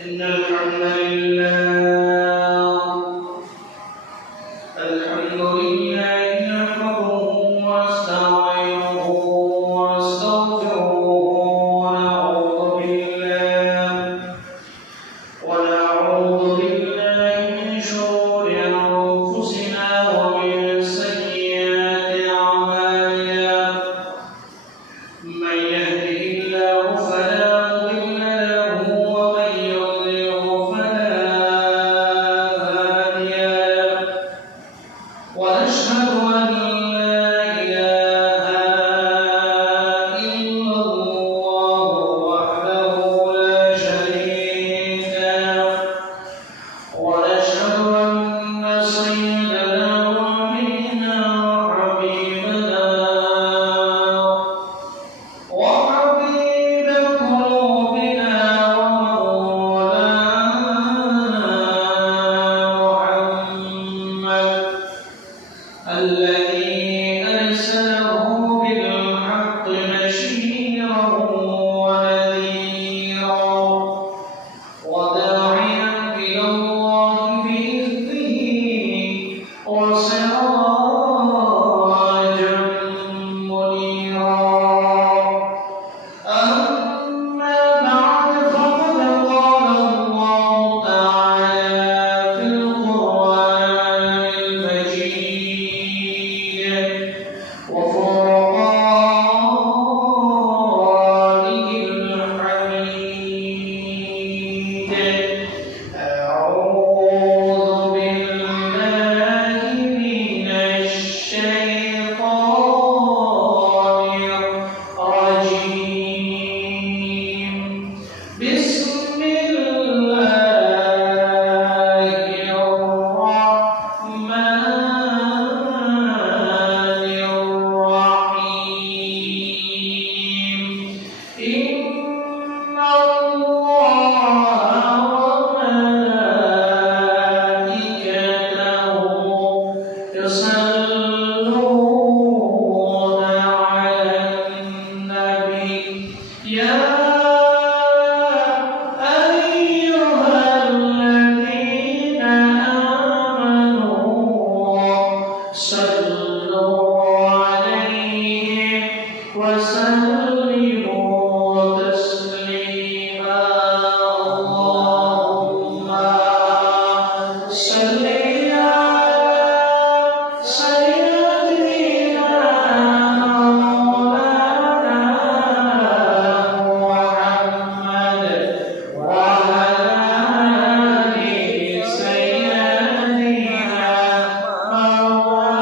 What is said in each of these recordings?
إن الحمد لله نحمده ونستعينه ونستغفره ونعوذ بالله من شرور أنفسنا ومن سيئات أعمالنا من يهده الله فلا مضل له ومن يضلله فلا هادي له ونشهد أن لا إله إلا الله وحده لا شريك له ونشهد أن سيدنا ونبينا وحبيبنا وحبيب قلوبنا ومولانا محمد الذي أرسله بالحق بشيرا ونذيرا وداعيا إلى الله بإذنه وسراجا منيرا أما بعد فقد قال الله تعالى في القرآن المجيد وفرقانه الحميد أعوذ بالله من الشيطان الرجيم بسم الله الرحمن الرحيم إن الله وملائكته يصلون على النبي يا أيها الذين آمنوا صلوا عليه وسلموا تسليما اللهم صل على سيدنا مولانا محمد وعلى آل سيدنا مولانا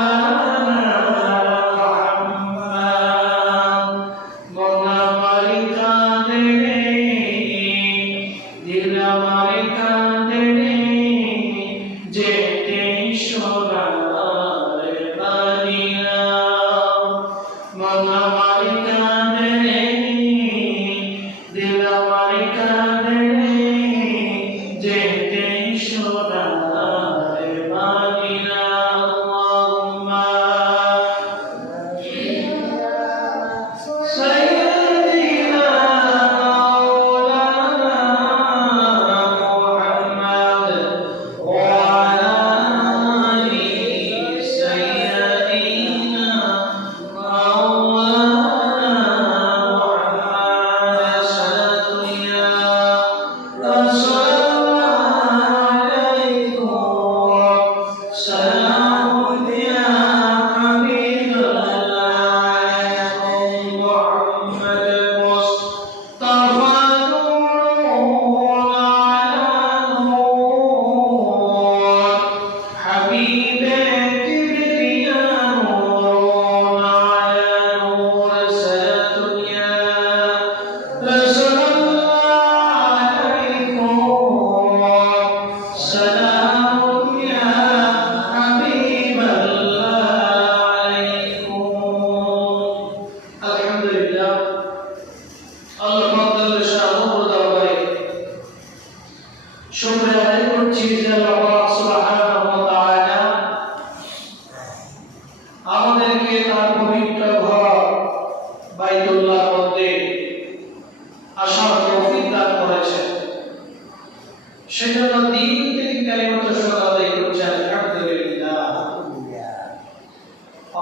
সেজন্য দিন থেকে কালিমাতুল শাহাদাত আদায় করছে আলহামদুলিল্লাহ।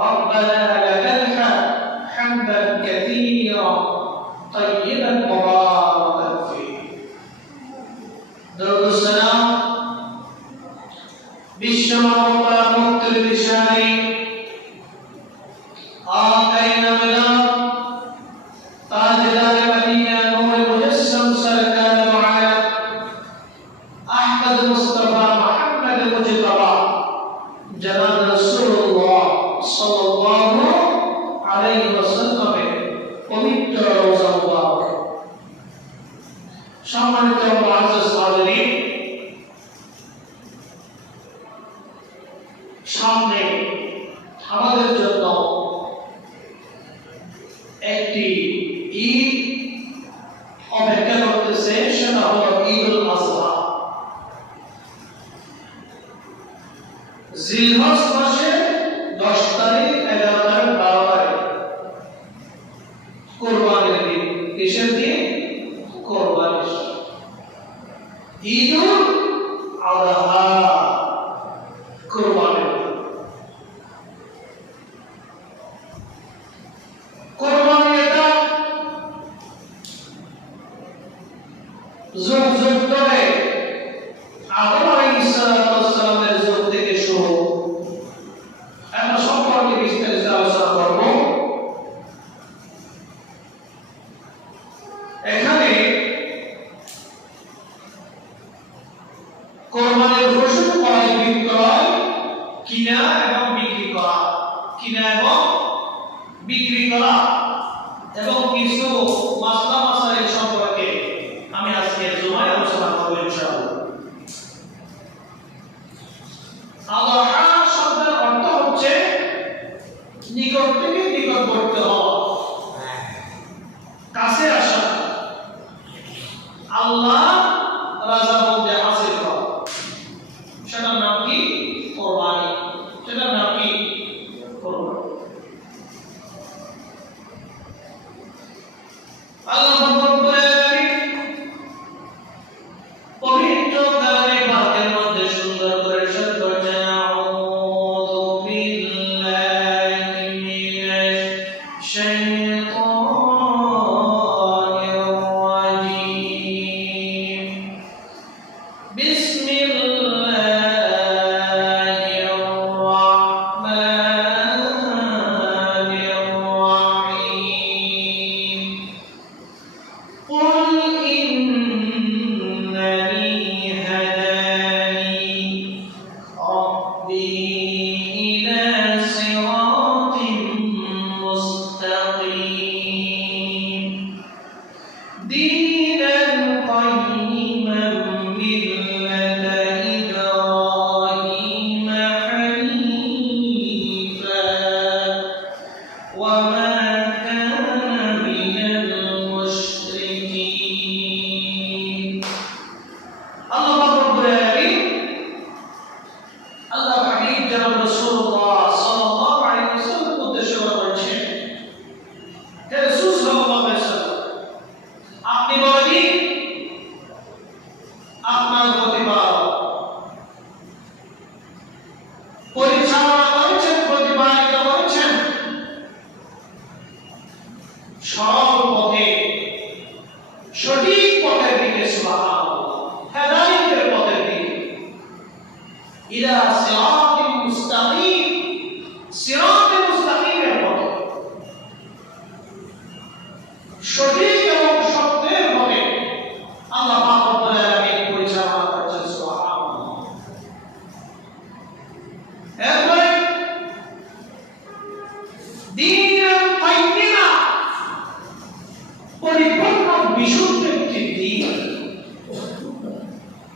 ربنا لك الحمد حمدا كثيرا طيبا مباركا فيه। درود السلام বিশ্বমানবতা মুক্তির দিশারি আকাইনা মিলাদ তাজদার মদিনা নূর মুজাসসাম সরকার মুআলা আহমদ মুস্তাফা মুহাম্মদ মুজতবা জনাব রাসূলুল্লাহ সাল্লাল্লাহু আলাইহি ওয়াসাল্লামের পবিত্র রওজা মুবারক। সম্মানিত মুআজ্জাজ হাজিরিন, সামনে আমাদের জন্য একটি ঈদ অপেক্ষা করতেছে, সেটা হলো ঈদুল আযহা। জিলহজ মাসের 10 তারিখ, 11 তারিখ, 12 তারিখ কুরবানির দিন। কিসের দিন? কুরবানির। ঈদুল আযহা, কুরবানির। কুরবানি এটা যুগ যুগ ধরে আদম আলাইহিস সালামের যুগ থেকে শুরু। আমরা সম্পর্কে বিস্তারিত আলোচনা করব। এখানে কুরবানির পশু ক্রয় বিক্রয়, কিনা এবং বিক্রি করা, কিনা এবং বিক্রি করা এবং কিছু মাসলা মাসাইল সম্পর্কে আমি আজকে জুমায় আলোচনা করব ইনশাআল্লাহ। আযহা শব্দের অর্থ হচ্ছে নিকট থেকে নিকটবর্তী হওয়া, কাছে আসা, আল্লাহ রাজামন্দি হাসিল করা। সেটার নাম কি? কুরবানি। সেটার নাম কি? কুরবানি। আল্লাহ রাব্বুল আলামিন পবিত্র কালামে পাকের মধ্যে সুন্দর করে ইরশাদ করেছেন, আউযু বিল্লাহি মিনাশ শাইতানির রাজীম। বিসমিল্লাহির রাহমানির রাহিম। قل إنني هداني ربي إلى صراط مستقيم دينا قيما ملة إبراهيم حنيفا وما كان من المشركين। الله رب العالمين আল্লাহ হাবিব জনাব রাসূলুল্লাহ সাল্লাল্লাহু আলাইহি ওয়াসাল্লাম উদ্দেশ্য করে বলছেন, হে রাসূল সাল্লাল্লাহু আলাইহি ওয়াসাল্লাম, আপনি বলেন আপনার প্রতিপালক পরিচালনা করেছেন, প্রতিপালিত করেছেন সরল পথে, সঠিক পথের দিকে, সুবহানাল্লাহ, হেদায়েতের পথের দিকে। ইলা সিরাতিল মুস্তাকিম, সিরাতিল মুস্তাকিমের পথে, সঠিক এবং সত্যের পথে আল্লাহ পাক রব্বুল আলামিন পরিচালনা করেছেন, সুবহানাল্লাহ। এরপরে দীনান কাইয়িমা, পরিপূর্ণ বিশুদ্ধ একটি দ্বীন,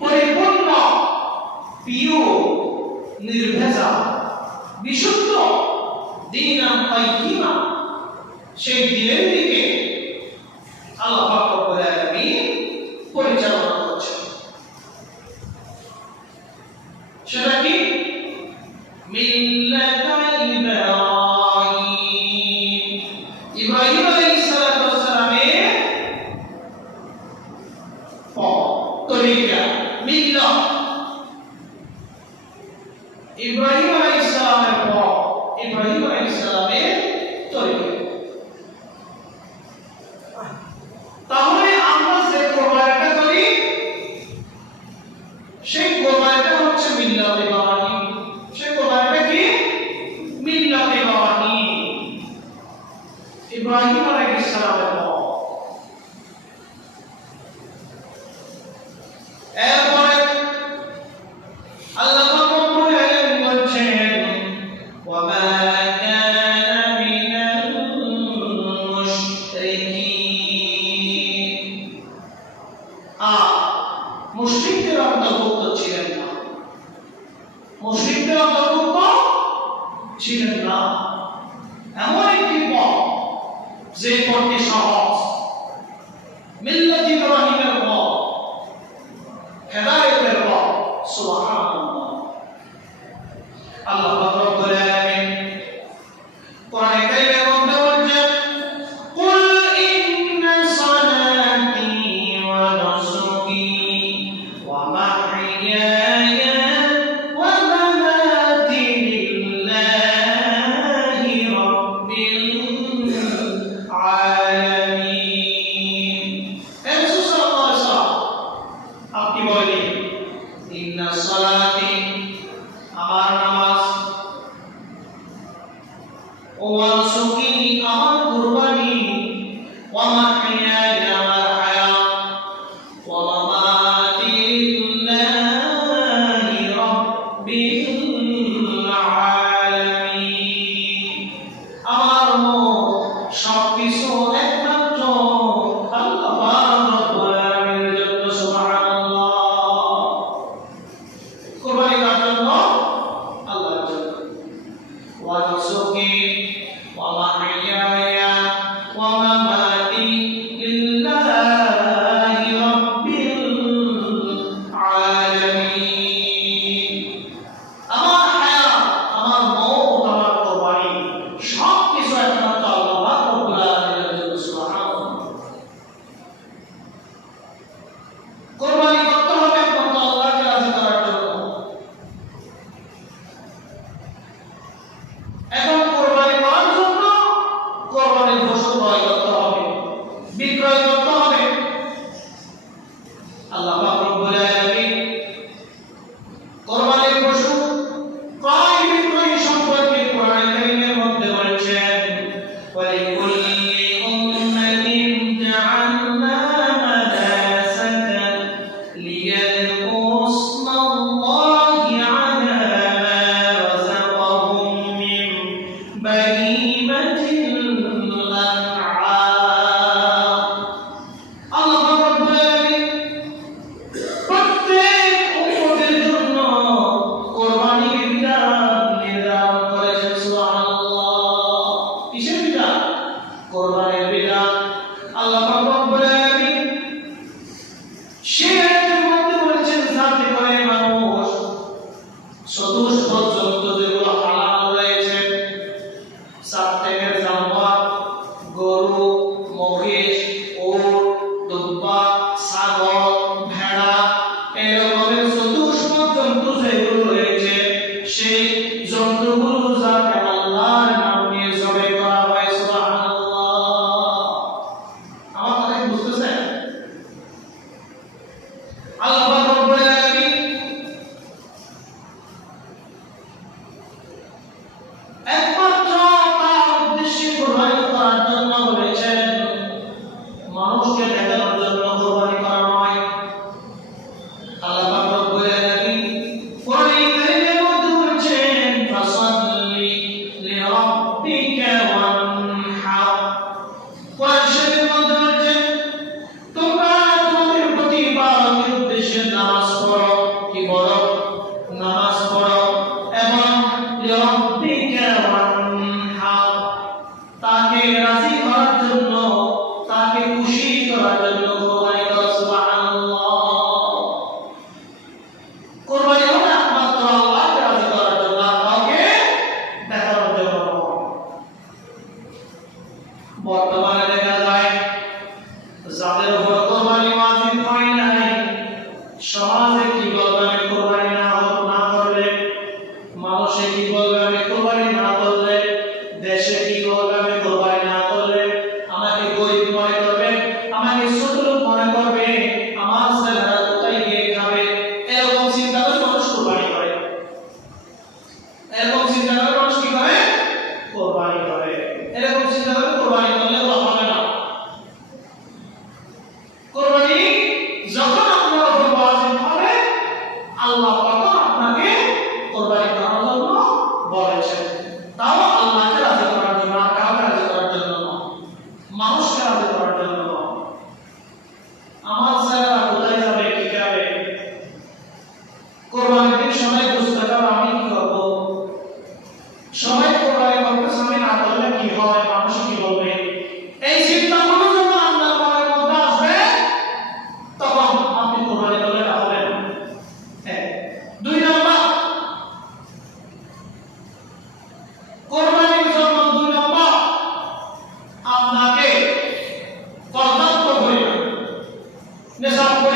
পরিপূর্ণ পিওর, নির্ভেজাল, বিশুদ্ধ দীনান কাইয়িমা, সেই দ্বীনের দিকে আল্লাহ পাক রব্বুল আলামিন পরিচালনা করছেন। সেটা কি? মিল্লাতা ইব্রাহিম, ইব্রাহিম আলাইহিস সালামের পথ, তরিকা, মিল্লাহ ইব্রাহিম আলাইহিস সালামের পর ইব্রাহিম আলাইহিস সালামের তরিকা। তাহলে আমরা যে কোরবানিটা করি সেই কোরবানিটা হচ্ছে মিল্লাত ইব্রাহিম। সেই কোরবানিটা কি? মিল্লাত ইব্রাহিম, ইব্রাহিম আলাইহিস সালামের পর। এরপরে আল্লাহ রাব্বুল আলামিন বলছেন ওয়া মা কানা মিনাল মুশরিকিন। মুশরিকদের অন্তর্ভুক্ত ছিলেন না, মুশরিকদের অন্তর্ভুক্ত ছিলেন না। এমন একটি পথ যে পথটি সহজ, মিল্লাত ইব্রাহিমের পথ, হেদায়েতের পথ। সুবহানাল্লাহ। আল্লাহ রাব্বুল আলামিন কোরআনে কারীমের মধ্যে বলেন কুল ইন্না সালাতি ওয়া নুসুকি ওয়া মাহইয়ায়া ওয়া মামাতি লিল্লাহি রাব্বিল আলামিন। হে রাসূল সাল্লাল্লাহু আলাইহি ওয়াসাল্লাম, আপনি বলেন ইন্না সালাতি, আমার নামাজ, ওয়া নুসুকি, আমার কুরবানি, ওয়া মাহইয়ায়া, আমার হায়াত, ওয়া মামাতি লিল্লাহি রাব্বিল আলামিন। আমার মোট সবকিছু একমাত্র আল্লাহ রাব্বুল আলামিনের জন্য। সুবহানাল্লাহ। কুরবানি কার জন্য? আল্লাহর জন্য। ওয়া নুসুকি ওয়া মাহইয়ায়া ওয়া মামাতি লিল্লাহি রাব্বিল আলামিন। আমার হায়াত, আমার মওত, আমার কুরবানি সবকিছু একমাত্র আল্লাহ রাব্বুল আলামিনের জন্য। সুবহানাল্লাহ। কুরবানি করতে হবে একমাত্র আল্লাহকে রাজি করার জন্য। এখন কুরবানি করার জন্য কুরবানির পশু ক্রয় করতে হবে, বিক্রয় করতে হবে। আল্লাহ রাব্বুল আলামিন কুরবানির পশু ক্রয় বিক্রয় সম্পর্কে কোরআনে কারীমের মধ্যে বলেছেন ওয়ালিকুল্লি উম্মাতিন জাআলনা মানাসাকা লিয়াযকুরু ইসমাল্লাহি আলা মা রাযাকাহুম মিন বাহিমাতিল আনআম। আল্লাহ রাব্বুল আলামিন প্রত্যেক উম্মতের জন্য কুরবানির বিধান নির্ধারণ করেছেন। সুবহানাল্লাহ। কিসের বিধান? কুরবানির বিধান। আল্লাহ রাব্বুল আলামিন সেই আয়াতের মধ্যে বলেছেন যাতে করে মানুষ চতুষ্পদ জন্তু যেগুলো হালাল রয়েছে, সাত থেকে জানোয়ার, গরু, মহিষ, উট, দুব্বা, ছাগল, ভেড়া, এরকমের চতুষ্পদ জন্তু যেগুলো রয়েছে সেই জন্তুগুলো যাতে আল্লাহর নাম নিয়ে জবাই করা হয়। সুবহানাল্লাহ। আমার কথা কি বুঝতেছেন? আল্লাহ রাব্বুল আলামিন একমাত্র তার উদ্দেশ্যে কুরবানি করার জন্য বলেছেন, মানুষকে দেখানোর জন্য কুরবানি করা নয়। আল্লাহ রাব্বুল আলামিন কোরআনে কারীমের মধ্যে বলেছেন ফাসাল্লি লিরাব্বিকা ওয়ানহার। কোরআন শরীফের মধ্যে বলেছেন তোমরা তোমাদের প্রতিপালকের উদ্দেশ্যে নামাজ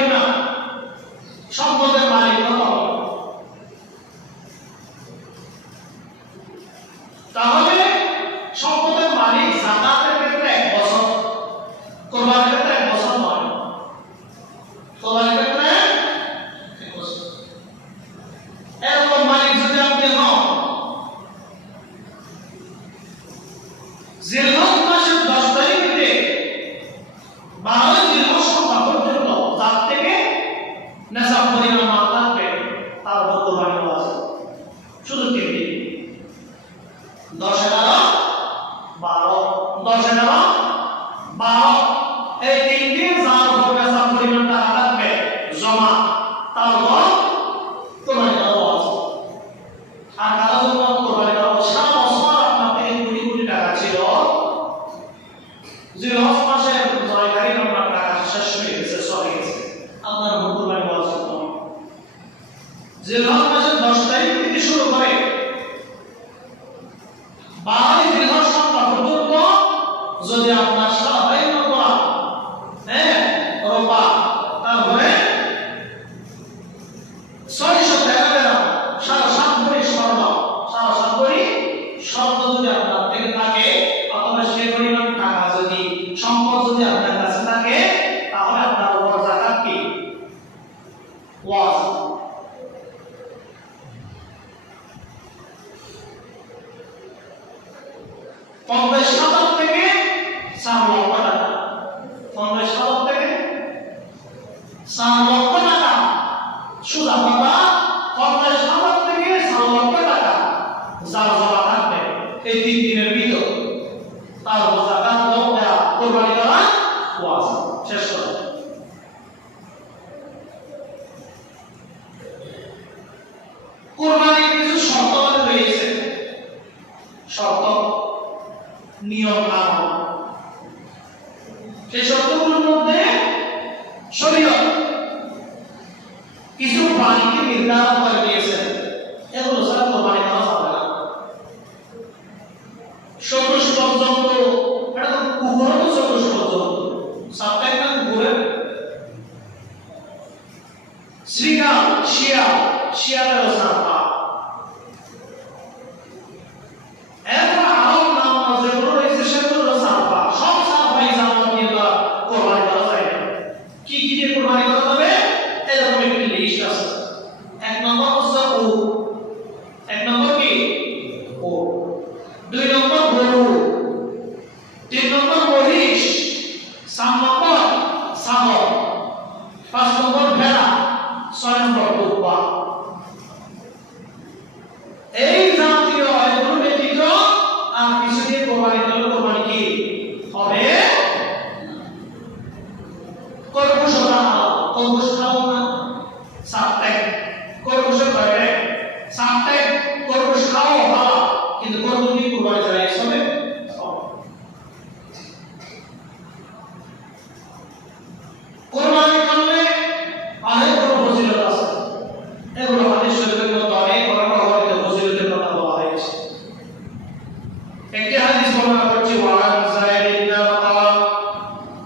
পরিমাণ সম্পদের মালিক কত হবে? তাহলে সম্পদের মালিক যাকাতের ক্ষেত্রে 1 বছর, কোরবানির ক্ষেত্রে 1 বছর নয়, কোরবানির ক্ষেত্রে 1 বছর। এরকম মালিক যদি আপনি হন, জিলহজ মাসের 10 তারিখ থেকে 12 জিলহজ সন্ধ্যা পর্যন্ত যার থেকে নেশাব পরিমাণ মাল থাকবে তার উপর কোরবানি দেওয়া আছে। শুধু 3 দিন, 10, 11, 12, 10, 11, 12, এই 3 দিন যার উপর নেশাব পরিমাণ টাকা থাকবে জমা, তার উপর কোরবানি দেওয়া আছে। আর কারো জন্য কোরবানি দেওয়া সারা বছর আপনার থেকে কোটি কোটি টাকা ছিল, জিলহজ মাসের 9 তারিখ আপনার টাকা শেষ হয়ে গেছে, চলে গেছে, আপনার উপর কোরবানি দেওয়া আছে। জিলহজ মাসের 10 তারিখ থেকে শুরু করে 12 জিলহজ সন্ধ্যা পর্যন্ত যদি আপনার সারাদিন করা রোপা, তারপরে 613 গ্রাম, 7.5 ভরি স্বর্ণ, 7.5 ভরি স্বর্ণ যদি আপনার থেকে থাকে, অথবা সেই পরিমাণ টাকা যদি সম্পদ যদি আপনার কাছে থাকে, তাহলে আপনার উপর যাকাত কি ওয়াজিব। পঞ্চাশ হাজার থেকে 4 লক্ষ টাকা, 50,000 থেকে 4 লক্ষ টাকা, সুদা কথা 50,000 থেকে 4 লক্ষ টাকা যার জমা থাকবে এই 3 দিনের ভিতর, তার উপর যাকাত দেওয়া, কোরবানি দেওয়া ওয়াজিব। শেষ করা। কোরবানির কিছু শর্ত রয়েছে, শর্ত, নিয়ম কানুন। সেই শর্তগুলোর মধ্যে শরীয়ত কিছু প্রাণীকে নির্ধারণ করে দিয়েছে, এগুলো ছাড়া কোরবানি করা যাবে না। 24 পর্যন্ত, এটা তো কুকুরও তো 24 পর্যন্ত, সাপ্তাহিক না কুকুরের, শ্রীকাল, শিয়াল, শিয়ালেরও সাপা, এরপর আরো নাম যেগুলো রয়েছে সেগুলো সাপা, সব সাপাই জামা দিয়ে কোরবানি করা যায় না। কি কি দিয়ে কোরবানি করা যাবে? এরকম একটি লিস্ট আছে। 1 নম্বর হচ্ছে উট, 1 নম্বর কি উট, 2 নম্বর গরু, 3 নম্বর মহিষ, 4 নম্বর ছাগল, 5 নম্বর ভেড়া, 6 নম্বর দুব্বা। এই জাতীয় এগুলো ব্যতীত আর কিছু দিয়ে কোরবানি করলে কোরবানি কি হবে? খরগোশ হালাল, খরগোশ খাও না, সাপ্তাহিক খরগোশের বাইরে সাপ্তাহিক খরগোশ খাও হালাল, কিন্তু খরগোশ দিয়ে কোরবানি জায়েজ হবে? কোরবানি করলে অনেক বড় ফজিলত আছে, এগুলো হাদিস শরীফের মধ্যে অনেক বড় বড় ফজিলতের কথা বলা হয়েছে। একটি হাদিস বর্ণনা করছি, ওয়ান যায়েদ ইবনে আরকাম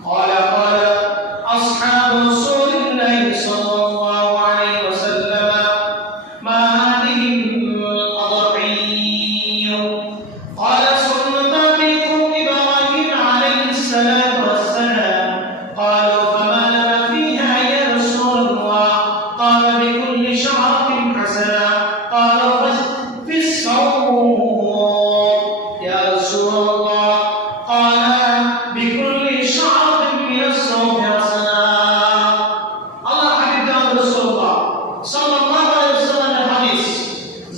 قال قال أصحاب رسول الله صلى الله عليه وسلم ما هذه الأضاحي؟ قال سنة أبيكم إبراهيم عليه الصلاة والسلام. قالوا فما لنا فيها يا رسول الله؟ قال بكل شعرة حسنة. قالوا في الصوم يا رسول الله؟ قال بكل شعرة من الصوم حسنة. الله حبيب رسول الله صلى الله عليه وسلم الحديث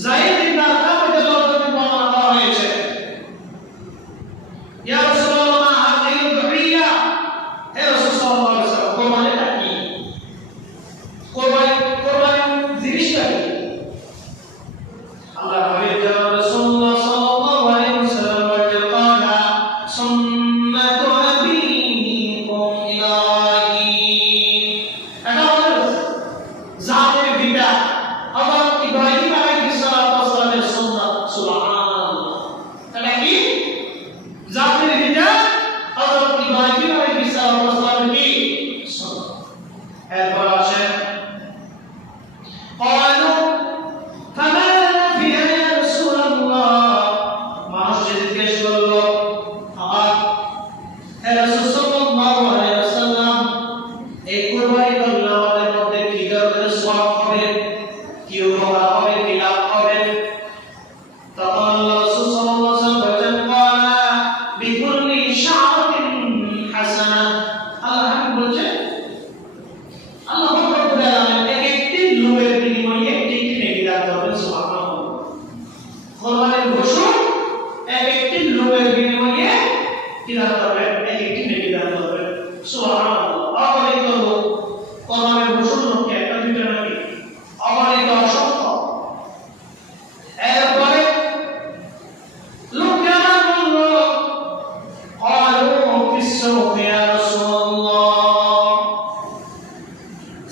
زيد بن أرقم رضي الله عنه হয়েছে, ইয়া রাসূলুল্লাহ মা হাযিহি দুহিয়া, হে রাসূল সাল্লাল্লাহু আলাইহি ওয়াসাল্লাম কোরবানিটা কি? কোরবানি জিনিসটা কি? আল্লাহ হাবিব রাসূলুল্লাহ সাল্লাল্লাহু আলাইহি ওয়াসাল্লাম বলেন, قال سنة أبيكم إبراهيم. এটা হলো জাতের বিদা, হযরত ইব্রাহিম আলাইহিস সালাতু ওয়াস সালামের সুন্নাত। সুবহানাল্লাহ, এটা কি? জাতের বিদা, হযরত ইব্রাহিম আলাইহিস সালাতু ওয়াস সালামের কি সুন্নাত। এরপর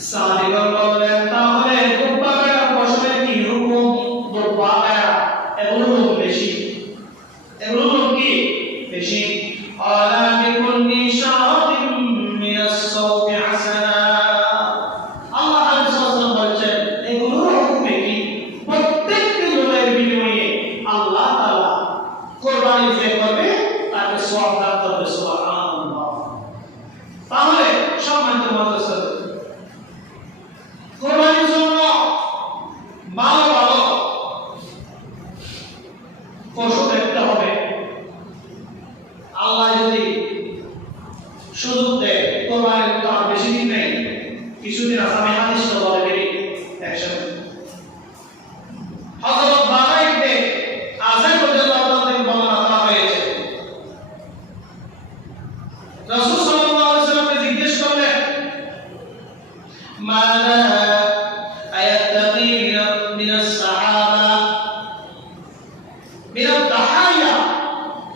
সাহাবীগণ বললেন, তাহলে দুব্বা ভেড়ার পশমের কি হুকুম? দুব্বা ভেড়া এগুলোর লোক বেশি, এগুলোর লোক কি বেশি। আলা বিকুল্লি শাআতিন মিনাস সাওতি হাসানা, আল্লাহ রাব্বুল আলামিন বলেন এগুলোর হুকুম কি? প্রত্যেকটি লোকের বিনিময়ে আল্লাহ তাআলা কুরবানি যে করবে তাকে সওয়াব দান করবে। সুবহানাল্লাহ। তাহলে সম্মানিত মুসলিম, কুরবানির জন্য ভালো ভালো পশু দেখতে হবে। আল্লাহ যদি সুযোগ দেয়, কুরবানির তো আর বেশি দিন নেই, কিছুদিন আছে। আমি হাদিসটা বলে দিই একসাথে। হযরত বারা ইবনে আযিব রাদিয়াল্লাহু তাআলা থেকে বর্ণনা করা হয়েছে, রাসূল সাল্লাল্লাহু আলাইহি ওয়াসাল্লামকে জিজ্ঞেস করলেন, মাযা আয়াত্তাকি মিনাস সাহাবা মিনাত তাহাইয়া,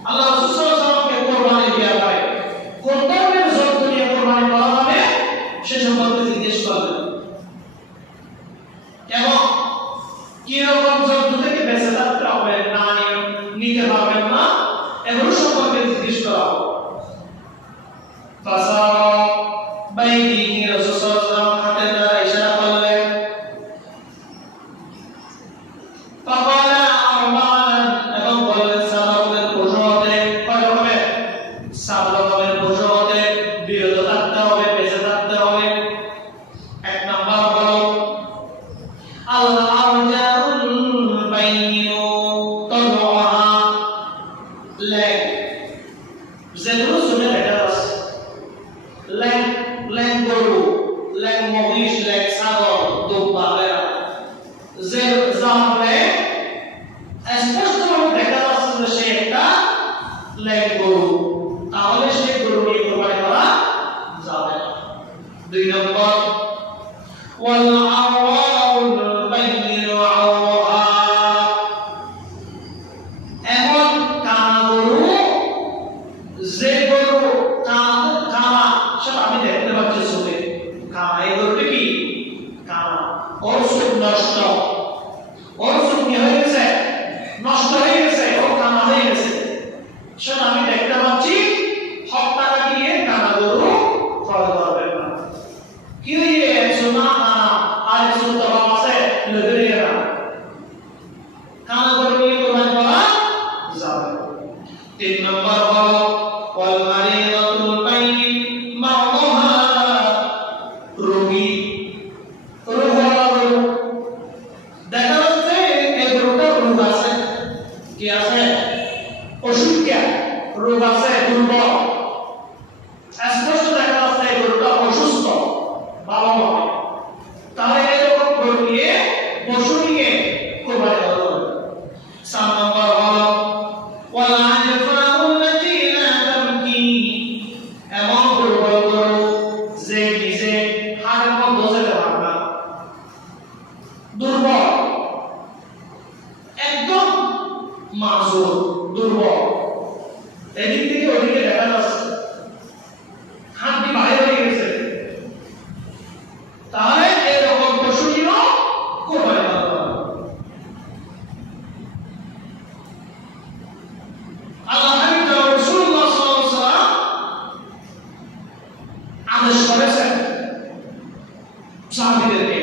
আল্লাহ রাসূল সাল্লাল্লাহু আলাইহি ওয়াসাল্লামকে কুরবানি দেয়া হয়, কোন ধরনের জন্তু নিয়ে কুরবানি করা হবে সে সম্পর্কে জিজ্ঞেস করলেন, এবং কি রকম জন্তু থেকে বেঁচে থাকতে হবে, না নিতে পারবেন না, এগুলো সম্পর্কে জিজ্ঞেস করা হবে। ফাসারা বাইদিহি, রাসূল সাল্লাল্লাহু আলাইহি ওয়াসাল্লাম হাতের দ্বারা ইশারা করলেন। ফাকালা আরবাআন, এবং বললেন সাত রকমের পশু হতে, কয় রকমের? সাত রকমের পশু হতে বিরত থাকতে হবে, বেঁচে থাকতে হবে। এক নাম্বার হলো আল আরজাউল বাইয়িনু তাদউহা, ল্যাং, যেগুলো শুনে দেখা যাচ্ছে, ল্যাং, ল্যাং গরু, ল্যাং মহিষ, ল্যাং ছাগল, দুব্বা ভেড়া, যে জানলে স্পষ্টভাবে দেখা যাচ্ছে যে সে একটা ল্যাং গরু, তাহলে সেই গরু নিয়ে কুরবানি করা যাবে না। দুই নম্বর ওয়াল আওরাউল বাইয়িনু আওরাহা, এমন কানা গরু, যে গরু কানা সেটা আমি দেখতে পাচ্ছি চোখে, কানা, এই গরুটা কি কানা, ওর চোখ নষ্ট, ওর চোখ কি হয়ে গেছে? নষ্ট হয়ে গেছে, ওর কানা হয়ে গেছে, সেটা আমি দেখতে পাচ্ছি। হত্যা লাগিয়ে কানা গরু ক্রয় করবেন না। কি হয়ে একজন না কানা আর একজন তো আছে লেগে না, কানা গরু নিয়ে কুরবানি করা যাবে। তিন নম্বর হলো ওয়াল মারিদাতুল বাইয়িন মা'রুহা, রোগী, রোগওয়ালা গরু, দেখা যাচ্ছে এই গরুটার রোগ আছে, কি আছে? অসুখ, রোগ আছে, দুর্বল, স্পষ্ট দেখা যাচ্ছে এই গরুটা অসুস্থ, ভালো নয়, তাহলে এরকম গরু নিয়ে, পশু নিয়ে কুরবানি করা যাবে। চার নম্বর হলো ওয়াল আনফাউল্লাতী লা তামকি, এমন দুর্বল গরু যে নিজে হাড়ের মধ্যে যেতে পারে না, দুর্বল, একদম মাজুর, দুর্বল, এদিক থেকে ওদিকে দেখা যাচ্ছে, হাড্ডি বাইরে হয়ে গেছে, তাহলে এরকম পশু নিয়েও কুরবানি করা যাবে। আল্লাহ হাবিব রাসূলুল্লাহ সাল্লাল্লাহু আলাইহি ওয়াসাল্লাম আদেশ করেছেন সাহাবীদেরকে,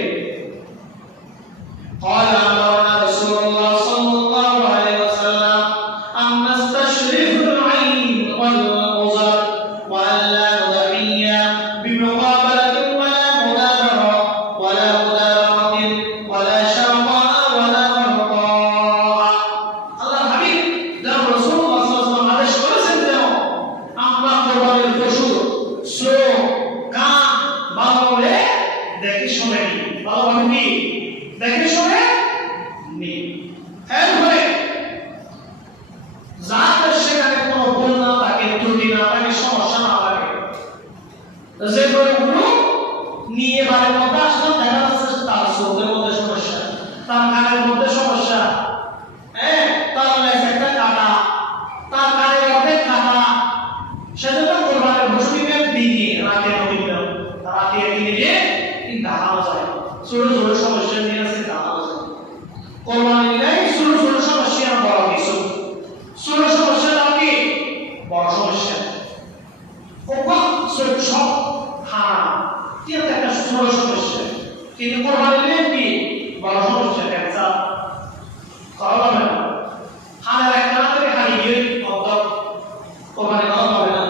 قال أمرنا رسول الله صلى الله عليه وسلم أن نستشرف العين والأذن وأن لا نضحي بمقابلة ولا مدابرة ولا مدابرة ولا شرطاء ولا مرطاء। আল্লাহ হাবিব রাসূলুল্লাহ সাল্লাল্লাহু আলাইহি ওয়াসাল্লাম আদেশ করেছেন যেন আমরা কুরবানির পশু চোখ, কান ভালোভাবে দেখে শুনে নিই, ভালোভাবে কি দেখে শুনে নিই, এরপরে যাতে সেখানে কোনো ভুল না থাকে, ত্রুটি না থাকে, সমস্যা না থাকে। যে গরুগুলো নিয়ে বাড়ির মধ্যে আসলে দেখা যাচ্ছে তার চোখের মধ্যে সমস্যা, তার কানের মধ্যে সমস্যা, তার লেজে একটা কাটা, তার কানের মধ্যে কাটা, সেজন্য কোরবানির পশু নিবেন দিনে রাতে নিবেন, রাতে কিনে নিয়ে তাও যায় ছোট ছোট সমস্যা নিয়ে আছে তাও যায় কোরবানি নাই ছোট ছোট সমস্যা বড় কিছু ছোট সমস্যা দাও কি বড় সমস্যা ওপা ছোট সব হ্যাঁ কি একটা ছোট সমস্যা কিন্তু কোরবানি নেই কি বড় সমস্যা ক্যান্সার তাহলে না হানার একটা না করে খালি গিয়ে অন্তত কোরবানি করা হবে না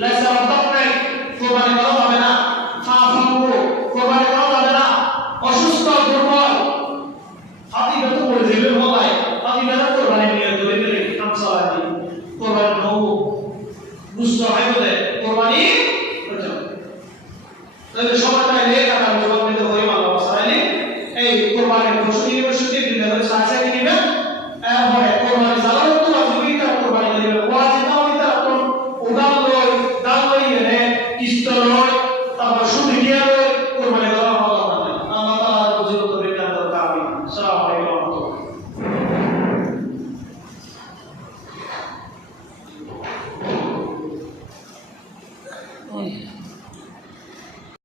লেসা অন্তত নাই কোরবানি করা হবে না ফাফাঙ্গু কোরবানি করা হবে না অসুস্থ দুর্বল হাতি বেত পড়ে যাবে বলাই হাতি বেত কোরবানি নিয়ে ধরে গেলে খামসাওয়ানি কোরবানি নও বুঝতে হয় বলে কোরবানি করতে হবে তাহলে সবাই চাইলে টাকা জবাব দিতে হয়ে ভালো অবস্থায় এই কোরবানির পশু